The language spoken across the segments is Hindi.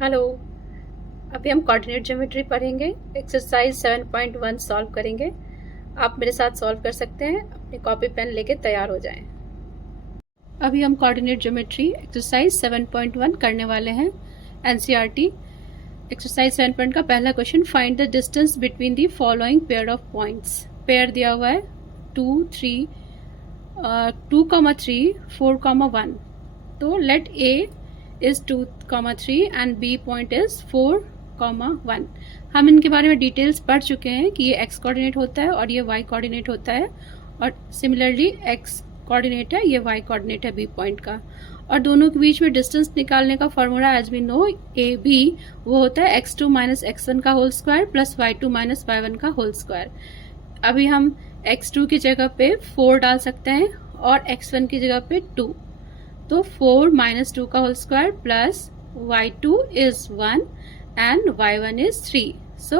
हेलो। अभी हम कोऑर्डिनेट ज्योमेट्री पढ़ेंगे। एक्सरसाइज 7.1 सॉल्व करेंगे। आप मेरे साथ सॉल्व कर सकते हैं। अपने कॉपी पेन लेके तैयार हो जाएं। अभी हम कोऑर्डिनेट ज्योमेट्री एक्सरसाइज 7.1 करने वाले हैं। एनसीईआरटी एक्सरसाइज 7 का पहला question, find the distance between the following pair of points. Pair दिया हुआ है 2, 3, 2, 3, 4, 1। तो late A is 2, 3 and B point is 4, 1। हम इनके बारे में डिटेल्स पढ़ चुके हैं कि ये x कोऑर्डिनेट होता है और ये y कोऑर्डिनेट होता है, और सिमिलरली x कोऑर्डिनेट है, ये y कोऑर्डिनेट है B पॉइंट का। और दोनों के बीच में डिस्टेंस निकालने का formula as we know A B वो होता है x2 माइनस x1 का whole square plus y2 minus y1 का होल स्क्वायर। अभी हम x2 की जगह पे 4 डाल सकते हैं और x1 की जगह पे 2। तो 4 माइनस 2 का whole square plus y2 is 1 and y1 is 3। So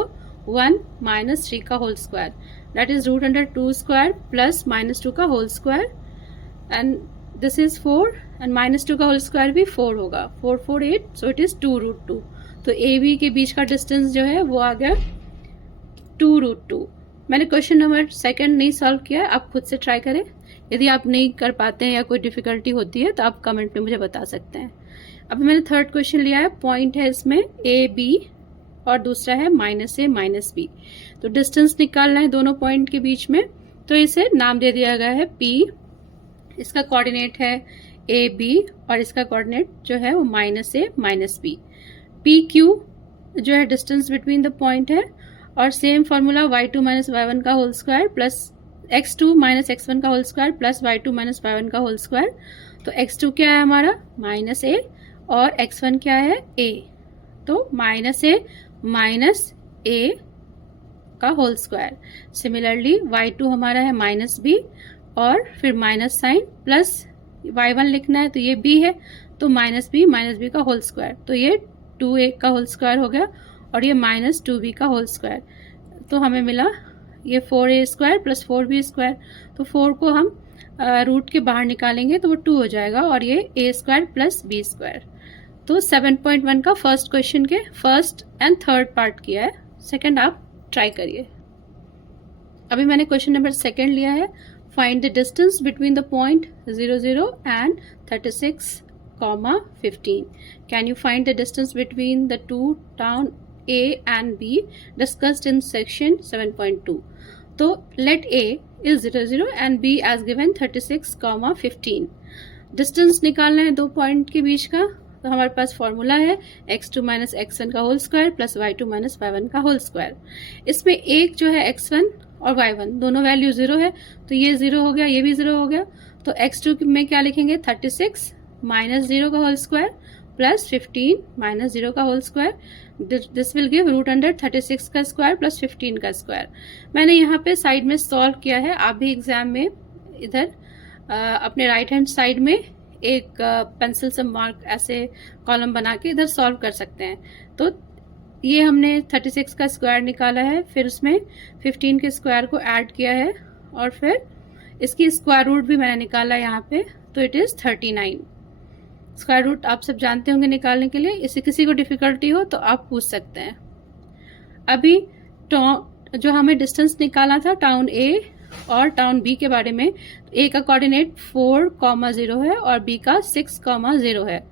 1 minus 3 का whole square that is root under 2 square plus minus 2 का whole square, and this is 4 and minus 2 का होल स्क्वायर भी 4 होगा। 4, 4, 8, सो इट इज 2√2। तो ए बी के बीच का डिस्टेंस जो है वो आ गया 2√2। मैंने क्वेश्चन नंबर सेकंड नहीं सॉल्व किया, आप खुद से ट्राई करें। यदि आप नहीं कर पाते हैं या कोई डिफिकल्टी होती है तो आप कमेंट में मुझे बता सकते हैं। अभी मैंने थर्ड क्वेश्चन लिया है, पॉइंट है इसमें ए बी और दूसरा है माइनस ए माइनस बी। तो डिस्टेंस निकालना है दोनों पॉइंट के बीच में, तो इसे नाम दे दिया गया है पी। इसका कोऑर्डिनेट है ए बी और इसका कोऑर्डिनेट जो है वो माइनस ए माइनस बी। पी क्यू जो है डिस्टेंस बिटवीन द पॉइंट है, और same formula y2 minus y1 का whole square plus x2 minus x1 का whole square plus y2 minus y1 का होल स्क्वायर। तो x2 क्या है हमारा माइनस a और x1 क्या है a, तो माइनस a माइनस a का होल स्क्वायर। सिमिलरली y2 हमारा है माइनस b और फिर माइनस साइन प्लस y1 लिखना है तो ये b है, तो माइनस b का होल स्क्वायर। तो ये 2a का होल स्क्वायर हो गया और ये माइनस 2b का होल स्क्वायर। तो हमें मिला ये 4a square plus 4b square. तो 4 को हम रूट के बाहर निकालेंगे तो वो 2 हो जाएगा और ये a square plus b square. तो 7.1 का फर्स्ट क्वेश्चन के फर्स्ट एंड थर्ड पार्ट किया है, सेकंड आप ट्राई करिए। अभी मैंने क्वेश्चन नंबर सेकंड लिया है, find the distance between the point 0, 0 and 36, 15। Can you find the distance between the two town A and B discussed in section 7.2. तो let A is 0, 0 and B as given 36, 15। Distance निकालना है दो पॉइंट के बीच का, तो हमारे पास फॉर्मूला है x2 माइनस x1 का whole square plus y2 minus y1 का होल स्क्वायर। इसमें एक जो है x1 और y1 दोनों वैल्यू 0 है, तो ये 0 हो गया, ये भी 0 हो गया। तो x2 में क्या लिखेंगे 36 माइनस 0 का होल स्क्वायर प्लस 15 माइनस 0 का whole square. This will give root under 36 का स्क्वायर प्लस 15 का स्क्वायर। मैंने यहाँ पे साइड में सॉल्व किया है, आप भी एग्जाम में इधर अपने राइट हैंड साइड में एक पेंसिल से मार्क ऐसे कॉलम बना के इधर सॉल्व कर सकते हैं। तो ये हमने 36 का स्क्वायर निकाला है, फिर उसमें 15 के स्क्वायर को ऐड किया है और फिर इसकी स्क्वायर रूट भी मैंने निकाला यहाँ पे, तो इट इज़ 39। स्क्वायर रूट आप सब जानते होंगे निकालने के लिए, इससे किसी को डिफिकल्टी हो तो आप पूछ सकते हैं। अभी जो हमें डिस्टेंस निकालना था टाउन ए और टाउन बी के बारे में, ए का कोऑर्डिनेट 4, 0 है और बी का 6, 0 है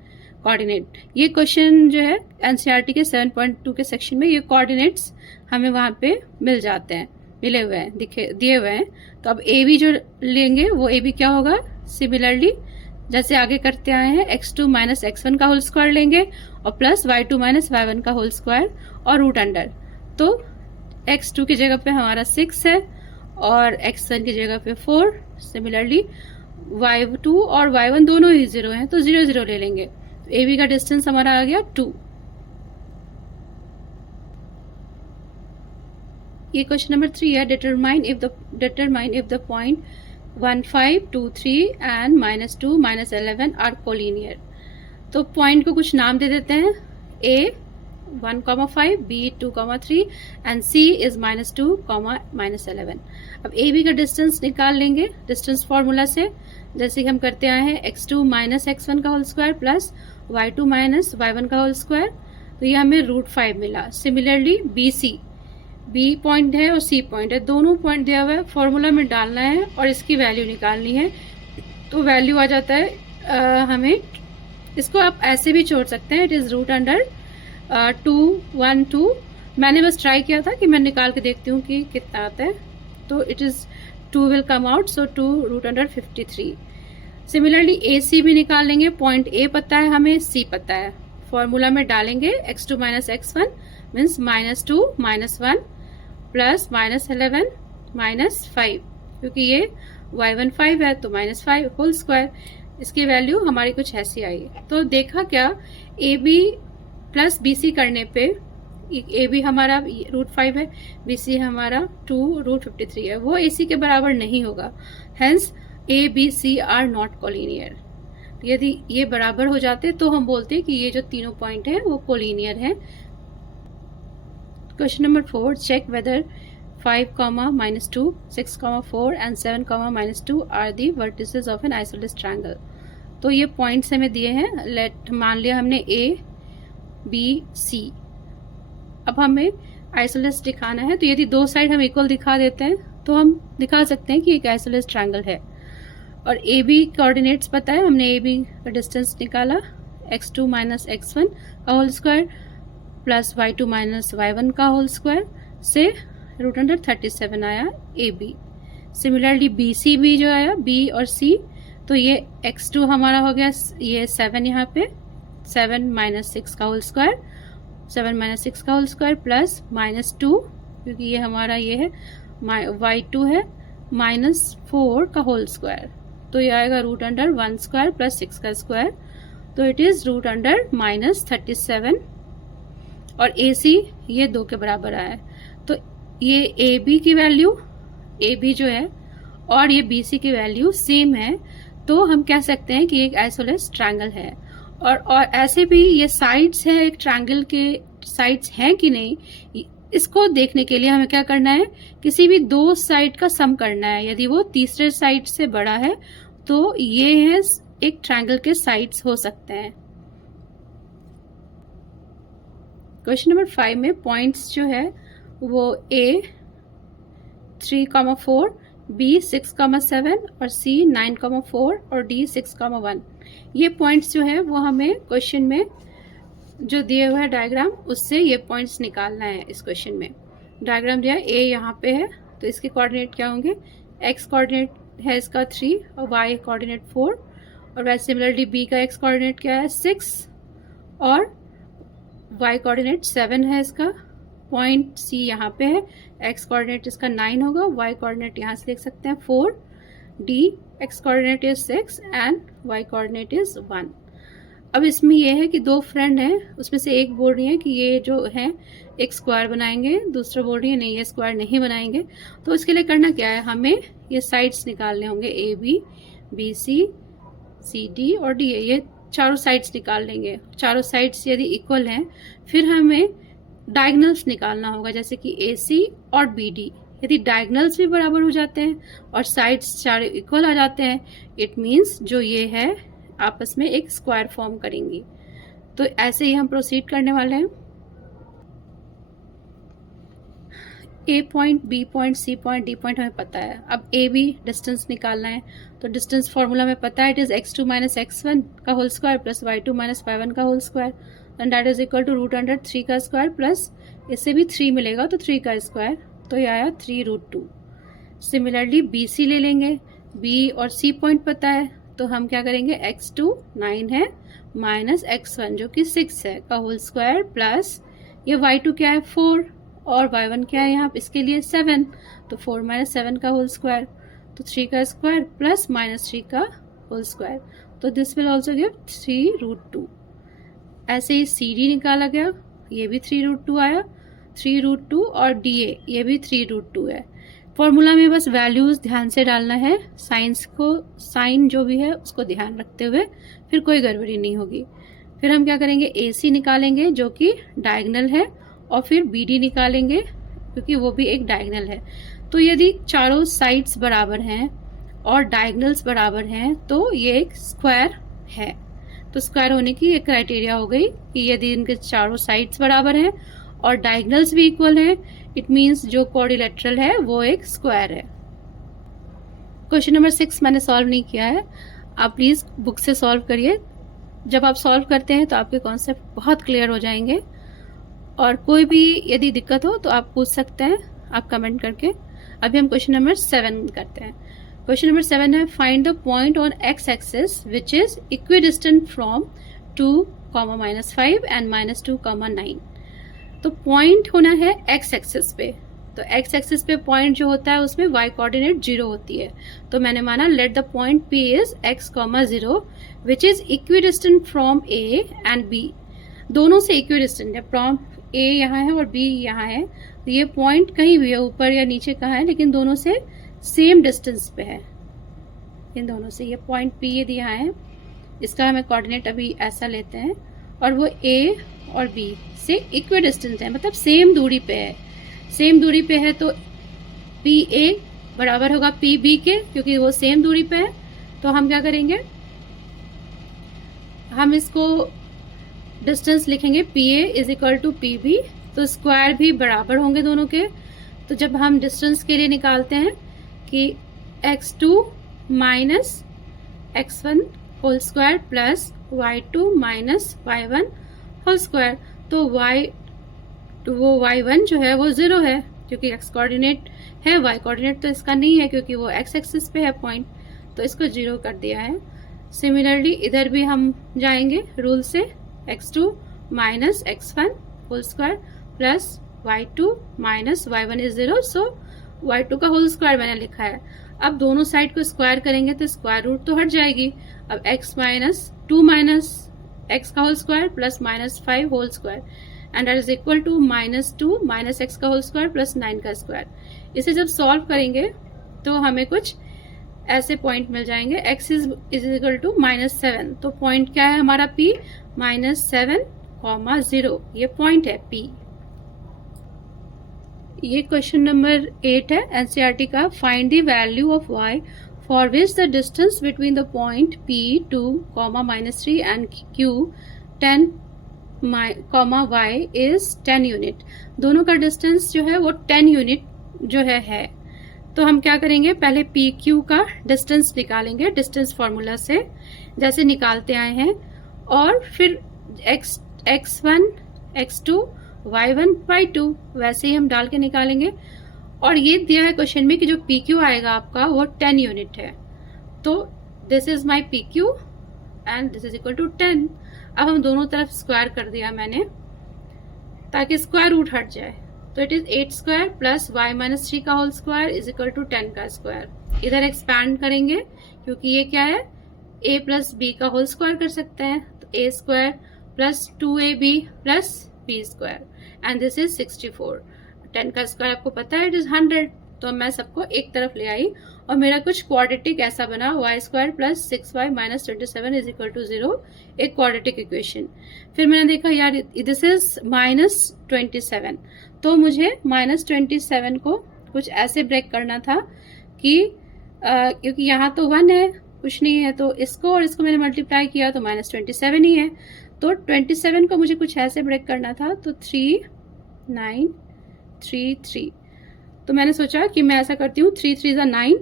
कोऑर्डिनेट। ये क्वेश्चन जो है एनसीईआरटी के 7.2 के सेक्शन में ये कोऑर्डिनेट्स हमें वहाँ पे मिल जाते हैं, मिले हुए हैं, दिए हुए हैं। तो अब ए बी जो लेंगे वो ए बी क्या होगा, सिमिलरली जैसे आगे करते आए हैं x2 माइनस x1 का होल स्क्वायर लेंगे और प्लस y2 माइनस y1 का होल स्क्वायर और रूट अंडर। तो x2 की जगह पे हमारा 6 है और x1 की जगह पे 4। सिमिलरली y2 और y1 दोनों ही 0 हैं, तो 0, 0 ले लेंगे। तो AB का डिस्टेंस हमारा आ गया 2। ये क्वेश्चन नंबर 3 है, determine if the point 1, 5, 2, 3 and -2, -11 are collinear. तो पॉइंट को कुछ नाम दे देते हैं, A 1, 5, B 2, 3 and C is -2, -11। अब ए बी का डिस्टेंस निकाल लेंगे डिस्टेंस फॉर्मूला से, जैसे कि हम करते आए हैं x2 माइनस x1 का whole square plus y2 minus y1 का होल स्क्वायर। तो ये हमें √5 मिला। सिमिलरली बी पॉइंट है और सी पॉइंट है, दोनों पॉइंट दिया हुआ है, फॉर्मूला में डालना है और इसकी वैल्यू निकालनी है। तो वैल्यू आ जाता है हमें, इसको आप ऐसे भी छोड़ सकते हैं, इट इज़ √212। मैंने बस ट्राई किया था कि मैं निकाल के देखती हूँ कि कितना आता है, तो it is 2 will come out, so 2√53। Similarly A C भी निकाल लेंगे, पॉइंट ए पता है हमें, सी पता है, फॉर्मूला में डालेंगे x2 - x1 मीन्स -2 -1 प्लस -11 -5, क्योंकि ये y1 5 है तो -5 होल स्क्वायर, इसकी वैल्यू हमारी कुछ ऐसी आई। तो देखा क्या, A B plus B C करने पे ए बी हमारा √5 है, बी सी हमारा 2√53 है, वो ए सी के बराबर नहीं होगा, hence A B C are not collinear. यदि ये बराबर हो जाते तो हम बोलते कि ये जो तीनों पॉइंट है वो कोलिनियर है। Question number 4, check whether 5, -2, 6, 4 and 7, -2 are the vertices of an isosceles triangle. तो ये पॉइंट्स हमें दिए हैं, लेट मान लिया हमने ए बी सी। अब हमें आइसोलेस दिखाना है, तो यदि दो साइड हम इक्वल दिखा देते हैं तो हम दिखा सकते हैं कि एक आइसोलेस ट्रायंगल है। और ए बी कोऑर्डिनेट्स पता है, हमने ए बी का डिस्टेंस निकाला, x2 - x1 का whole square plus y2 - y1 का होल स्क्वायर से √37 आया A B. Similarly B C भी जो आया, बी और सी, तो ये x2 हमारा हो गया, ये 7 यहाँ पे 7 - 6 का होल स्क्वायर, 7 - 6 का होल स्क्वायर प्लस -2, क्योंकि ये हमारा ये है y2 है, -4 का होल स्क्वायर, तो ये आएगा √1 स्क्वायर प्लस 6 का स्क्वायर, तो इट इज √-37। और ए सी ये 2 के बराबर आया है, तो ये ए बी की वैल्यू, ए बी जो है और ये बी सी की वैल्यू सेम है, तो हम कह सकते हैं कि एक आइसोलेस ट्रायंगल है। और ऐसे भी ये साइड्स हैं, एक ट्रायंगल के साइड्स हैं कि नहीं, इसको देखने के लिए हमें क्या करना है, किसी भी दो साइड का सम करना है। यदि वो तीसरे साइड से बड़ा है तो ये है एक ट्रायंगल के साइड्स हो सकते हैं। क्वेश्चन नंबर 5 में पॉइंट्स जो है वो A 3, 4, B 6, 7 और C 9, 4 और D 6, 1। ये पॉइंट्स जो है वो हमें क्वेश्चन में जो दिए हुए है डायग्राम, उससे ये पॉइंट्स निकालना है। इस क्वेश्चन में डायग्राम दिया है, A यहाँ पे है तो इसके कोऑर्डिनेट क्या होंगे, x कोऑर्डिनेट है इसका 3 और y कोऑर्डिनेट 4, और वैसे सिमिलरली B का x कोऑर्डिनेट क्या है 6 और y कोऑर्डिनेट 7 है इसका। पॉइंट C यहाँ पे है, x कोऑर्डिनेट इसका 9 होगा, y कोऑर्डिनेट यहाँ से देख सकते हैं 4, D x coordinate is 6 and y coordinate is 1। अब इसमें यह है कि दो फ्रेंड हैं, उसमें से एक बोल रही है कि ये जो है एक स्क्वायर बनाएंगे, दूसरा बोल रही है नहीं ये स्क्वायर नहीं बनाएंगे। तो इसके लिए करना क्या है, हमें ये साइड्स निकालने होंगे, A B, B C, C D और डी, ये चारों साइड्स निकाल लेंगे। चारों साइड्स यदि इक्वल हैं फिर हमें डायगोनल्स निकालना होगा, जैसे कि ए सी और बी डी। यदि डायगोनल्स भी बराबर हो जाते हैं और साइड्स चारों इक्वल आ जाते हैं, इट मीन्स जो ये है आपस में एक स्क्वायर फॉर्म करेंगी। तो ऐसे ही हम प्रोसीड करने वाले हैं। A point, B point, C point, D point हमें पता है। अब ए बी डिस्टेंस निकालना है, तो डिस्टेंस फॉर्मूला में पता है, इट इज x2 - x1 का whole square plus y2 - y1 का whole square and that is equal to √3 का स्क्वायर प्लस इससे भी 3 मिलेगा तो 3 का स्क्वायर, तो ये आया 3√2। सिमिलरली बी सी ले लेंगे, बी और सी पॉइंट पता है तो हम क्या करेंगे, x2 9 है माइनस x1 जो कि 6 है का होल स्क्वायर प्लस ये y2 क्या है 4 और y1 क्या है यहाँ इसके लिए 7, तो 4 - 7 का होल स्क्वायर, तो 3 का स्क्वायर प्लस -3 का होल स्क्वायर, तो दिस विल ऑल्सो गिव 3√2। ऐसे ही सी डी निकाला गया, ये भी 3√2 आया, 3√2 और डी ए ये भी 3√2 है। फॉर्मूला में बस वैल्यूज ध्यान से डालना है, साइंस को, साइन जो भी है उसको ध्यान रखते हुए, फिर कोई गड़बड़ी नहीं होगी। फिर हम क्या करेंगे, ए सी निकालेंगे जो कि डायगोनल है और फिर बी डी निकालेंगे क्योंकि वो भी एक डायगोनल है। तो यदि चारों साइड्स बराबर हैं और डायगोनल्स बराबर हैं तो ये एक स्क्वायर है। तो स्क्वायर होने की एक क्राइटेरिया हो गई कि यदि इनके चारों साइड्स बराबर हैं और डायगोनल्स भी इक्वल हैं, इट मीन्स जो क्वाड्रिलेटरल है वो एक स्क्वायर है। क्वेश्चन नंबर 6 मैंने सॉल्व नहीं किया है, आप प्लीज़ बुक से सॉल्व करिए। जब आप सॉल्व करते हैं तो आपके कॉन्सेप्ट बहुत क्लियर हो जाएंगे, और कोई भी यदि दिक्कत हो तो आप पूछ सकते हैं आप कमेंट करके। अभी हम क्वेश्चन नंबर 7 करते हैं। क्वेश्चन नंबर 7 है, find the point on x axis which is equidistant from 2, -5 and -2, 9। तो पॉइंट होना है एक्स एक्सिस पे, तो एक्स एक्सिस पे पॉइंट जो होता है उसमें वाई कोऑर्डिनेट 0 होती है। तो मैंने माना let the point P is x, 0 which is equidistant from A and B। दोनों से इक्विडिस्टेंट है, फ्रॉम A यहाँ है और B यहाँ है, तो ये पॉइंट कहीं भी है, ऊपर या नीचे कहाँ है, लेकिन दोनों से सेम डिस्टेंस पे है। इन दोनों से ये पॉइंट P यदि यहाँ है, इसका हमें कोऑर्डिनेट अभी ऐसा लेते हैं, और वो A और B से इक्विडिस्टेंट है, मतलब सेम दूरी पे है। सेम दूरी पे है तो PA बराबर होगा PB के, क्योंकि वो सेम दूरी पे है। तो हम क्या करेंगे, हम इसको डिस्टेंस लिखेंगे PA is equal to PB, तो स्क्वायर भी बराबर होंगे दोनों के। तो जब हम डिस्टेंस के लिए निकालते हैं कि x2 minus x1 whole square plus y2 minus y1 whole square, तो वो y1 जो है वो 0 है, क्योंकि x कोऑर्डिनेट है, y कोऑर्डिनेट तो इसका नहीं है क्योंकि वो x एक्सिस पे है पॉइंट, तो इसको 0 कर दिया है। सिमिलरली इधर भी हम जाएंगे रूल से, x2 minus x1 whole square plus y2 minus y1 is 0, so y2 का होल स्क्वायर मैंने लिखा है। अब दोनों साइड को स्क्वायर करेंगे तो स्क्वायर रूट तो हट जाएगी। अब x माइनस 2 माइनस x का whole square plus -5 whole square and that is equal to -2 minus x का होल स्क्वायर प्लस 9 का स्क्वायर। इसे जब सॉल्व करेंगे तो हमें कुछ ऐसे पॉइंट मिल जाएंगे, x इज इक्वल टू -7, तो पॉइंट क्या है हमारा P, -7, 0, ये पॉइंट है P। ये क्वेश्चन नंबर 8 है एनसीईआरटी का, find the value of y for which the distance between the point P 2, -3 and Q 10, y is 10 unit. दोनों का डिस्टेंस जो है वो 10 यूनिट जो है। तो हम क्या करेंगे, पहले पी क्यू का डिस्टेंस निकालेंगे डिस्टेंस फॉर्मूला से, जैसे निकालते आए हैं, और फिर x1 x2 y1 y2 वैसे ही हम डाल के निकालेंगे। और ये दिया है क्वेश्चन में कि जो पी क्यू आएगा आपका वो 10 यूनिट है, तो this is my P Q and this is equal to 10। अब हम दोनों तरफ स्क्वायर कर दिया मैंने ताकि स्क्वायर रूट हट जाए, तो it is 8 square plus y minus 3 का whole square is equal to 10 का स्क्वायर। इधर एक्सपैंड करेंगे क्योंकि ये क्या है, a प्लस बी का होल स्क्वायर कर सकते हैं, तो a square plus 2ab plus b square and this is 64। 10 का स्क्वायर आपको पता है इट इज 100, तो मैं सबको एक तरफ ले आई और मेरा कुछ क्वाड्रेटिक ऐसा बना, y square plus 6y minus 27 is equal to 0, एक क्वाड्रेटिक इक्वेशन। फिर मैंने देखा यार दिस इज -27, तो मुझे -27 को कुछ ऐसे ब्रेक करना था कि क्योंकि यहाँ तो 1 है कुछ नहीं है, तो इसको और इसको मैंने मल्टीप्लाई किया तो -27 ही है, तो 27 को मुझे कुछ ऐसे ब्रेक करना था, तो 3 9 3 3। तो मैंने सोचा कि मैं ऐसा करती हूँ, 3 3 ज़ा 9,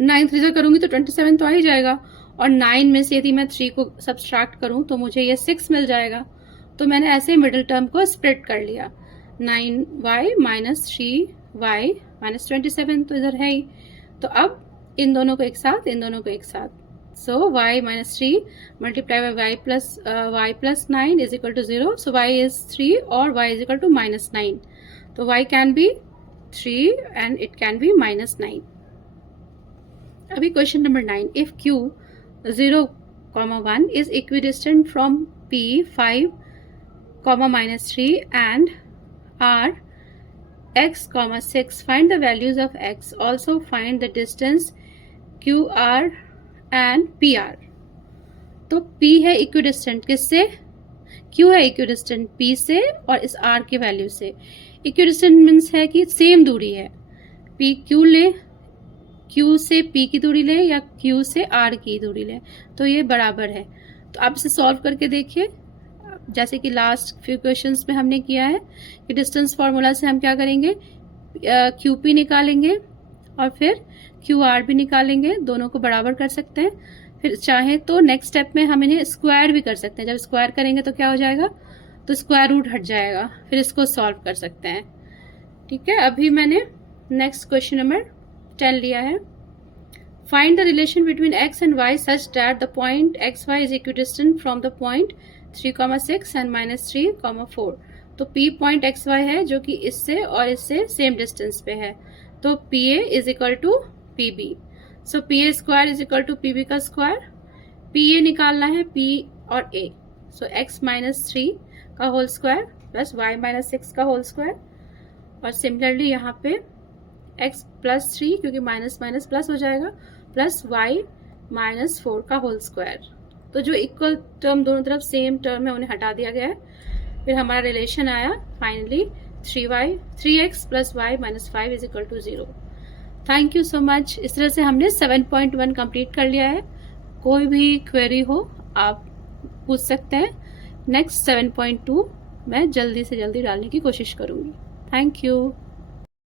9 3 ज़ा करूँगी तो 27 तो आ ही जाएगा, और 9 में से यदि मैं 3 को सब्सट्रैक्ट करूँ तो मुझे ये 6 मिल जाएगा। तो मैंने ऐसे मिडिल टर्म को स्प्लिट कर लिया, 9y माइनस 3y माइनस 27 तो इधर है ही, तो अब इन दोनों को एक साथ, इन दोनों को एक साथ, so y minus 3 multiply by y plus 9 is equal to 0, so y is 3 और y इज इक्वल टू -9, तो y can be 3 and it can be -9। अभी question number 9, if q 0, 1 is equidistant from p 5, -3 and r x, 6, find the values of x, also find the distance qr and pr। तो p है इक्विडिस्टेंट किससे, q है इक्विडिस्टेंट p से और इस r के वैल्यू से। इक्विडिस्टेंट मीन्स है कि सेम दूरी है, p q ले, q से p की दूरी ले या q से r की दूरी ले, तो ये बराबर है। तो आप इसे सॉल्व करके देखिए, जैसे कि लास्ट फ्यू क्वेश्चंस में हमने किया है कि डिस्टेंस फार्मूला से हम क्या करेंगे, QP निकालेंगे और फिर QR भी निकालेंगे, दोनों को बराबर कर सकते हैं। फिर चाहे तो नेक्स्ट स्टेप में हम इन्हें स्क्वायर भी कर सकते हैं। जब स्क्वायर करेंगे तो क्या हो जाएगा, तो स्क्वायर रूट हट जाएगा, फिर इसको सॉल्व कर सकते हैं। ठीक है, अभी मैंने नेक्स्ट क्वेश्चन नंबर 10 लिया है। Find the relation between x and y such that the point xy is equidistant from the point 3,6 and -3,4। तो P पॉइंट xy है जो कि इससे और इससे सेम डिस्टेंस पे है, तो PA is equal to PB। So PA square is equal to PB का स्क्वायर। PA निकालना है P और A, सो x -3 का होल स्क्वायर प्लस y -6 का होल स्क्वायर, और सिमिलरली यहाँ पे x +3 क्योंकि माइनस माइनस प्लस हो जाएगा, प्लस y -4 का होल स्क्वायर। तो जो इक्वल टर्म दोनों तरफ सेम टर्म है उन्हें हटा दिया गया है। फिर हमारा रिलेशन आया finally 3x + y - 5 is equal to 0। Thank you so much. इस तरह से हमने 7.1 कंप्लीट कर लिया है। कोई भी क्वेरी हो आप पूछ सकते हैं। नेक्स्ट 7.2 मैं जल्दी से जल्दी डालने की कोशिश करूँगी। Thank you.